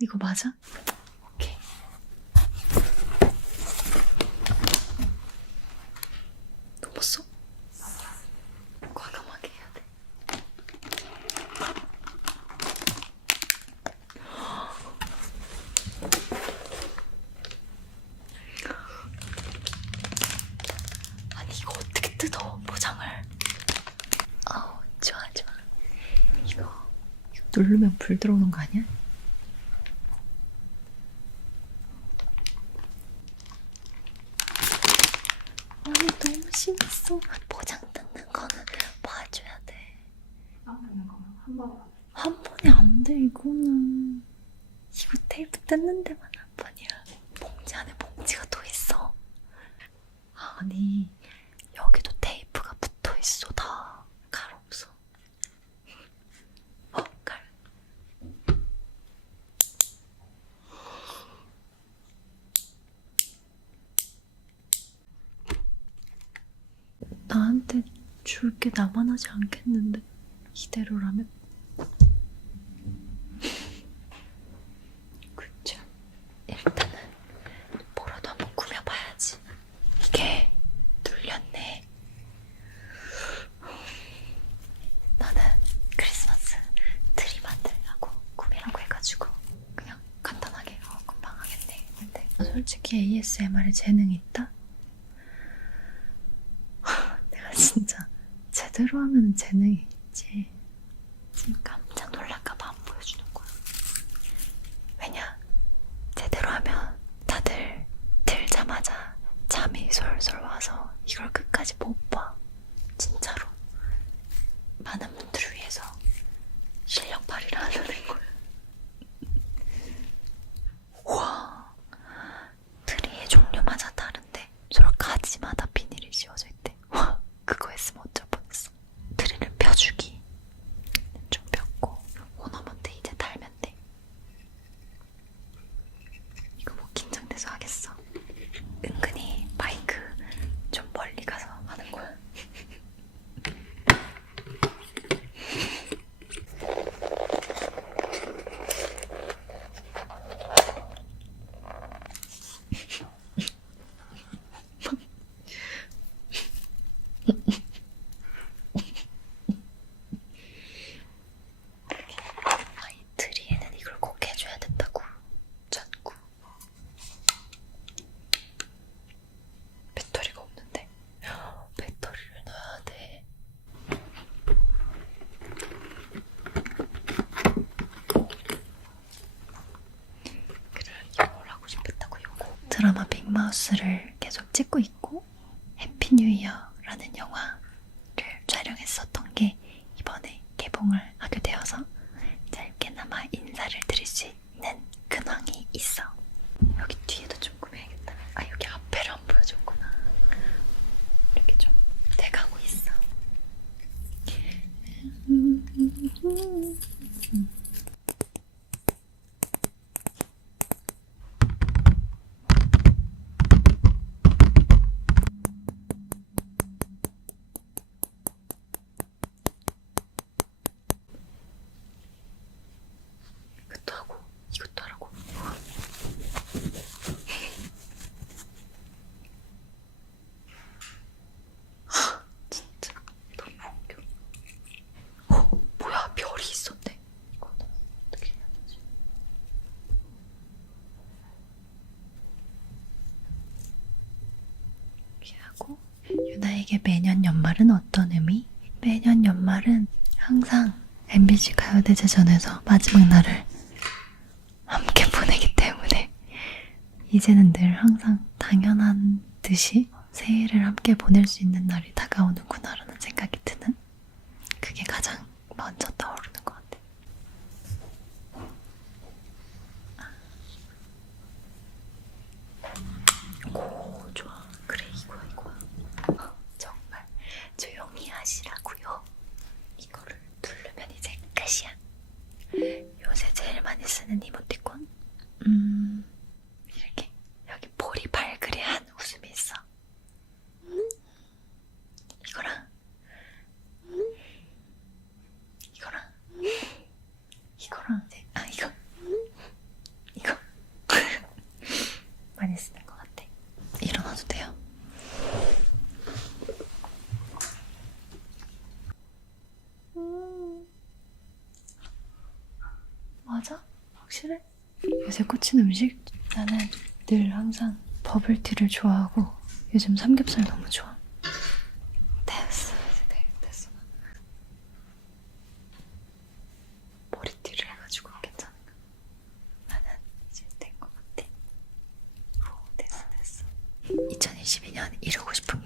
이거 맞아? 오케이. 넘었어? 과감하게 해야 돼. 아니 이거 어떻게 뜯어 포장을? 아우 좋아 좋아. 이거 이거 누르면 불 들어오는 거 아니야? 아니 너무 심했어. 포장 뜯는 거는 봐줘야 돼. 한 번에 안 돼 이거는. 이거 테이프 뜯는 데만 한 번이야. 봉지 안에 봉지가 또 있어. 아니 여기도 테이프가 붙어 있어 다. 칼 없어. 어 칼. 나한테 줄 게 나만 하지 않겠는데? 이대로라면? 그쵸. 일단은 뭐라도 한번 꾸며봐야지. 이게 뚫렸네. 나는 크리스마스 트리 만들려고 꾸미라고 해가지고 그냥 간단하게 어, 금방 하겠네 근데. 솔직히 ASMR에 재능이 있다? 내가 진짜 제대로 하면 재능이 있지. 놀랄까봐 안 보여주는 거야. 왜냐? 제대로 하면 다들 들자마자 잠이 솔솔 와서 이걸 끝까지 못 봐. 진짜로. 많은 분들을 위해서 실력 발휘를 하려는 거야. 우와. 트리의 종류마다 다른데 서로 가지마다 비닐이 씌워져 있대. 와, 그거 했으면 어쩔 뻔했어. 트리를 펴주기. 좀 폈고 오너먼트 이제 달면 돼. 이거 뭐 긴장돼서 하겠어. 은근히 마이크 좀 멀리 가서 하는 거야. 아, 이 트리에는 이걸 꼭 해줘야 된다고. 전구. 배터리가 없는데. 배터리를 넣어야 돼. 그래, 이걸 하고 싶었다고, 요거. 드라마 빅마우스를 계속 찍고 있고, 해피 뉴 이어라는 영화를 촬영했었던 게 이번에 개봉을 하게 되어서 짧게나마 인사를 드릴 수 있는 근황이 있어. 여기 뒤에도 좀 꾸며야겠다. 아 여기 앞에를 안 보여줬구나. 이렇게 좀 돼가고 있어. 이것도 하고 이것도 하라고. 하, 진짜 너무 웃겨. 어, 뭐야 별이 있었네. 이거는 어떻게 해야 되지? 이렇게 하고 유나에게 매년 연말은 어떤 의미? 매년 연말은 항상 MBC 가요대제전에서 마지막 날을 함께 보내기 때문에 이제는 늘 항상 당연한 듯이 새해를 함께 보낼 수 있는 날이 다가오는구나라는 생각이 드는 그게 가장 먼저 떠오르는 것 같아. 오, 좋아. 그래, 이거야, 이거야. 어, 정말 조용히 하시라고요. 이거를 누르면 이제 끝이야. 요새 제일 많이 쓰는 이모티콘? 음, 이렇게 여기 볼이 발그레한 웃음이 있어. 이거랑 이거랑 이거랑 아 이거 요새 꽂힌 음식? 나는 늘 항상 버블티를 좋아하고 요즘 삼겹살 너무 좋아. 됐어, 이제 돼, 됐어. 머리띠를 해가지고 괜찮은가? 나는 이제 된 것 같아. 오, 됐어, 됐어. 2022년 이루고 싶은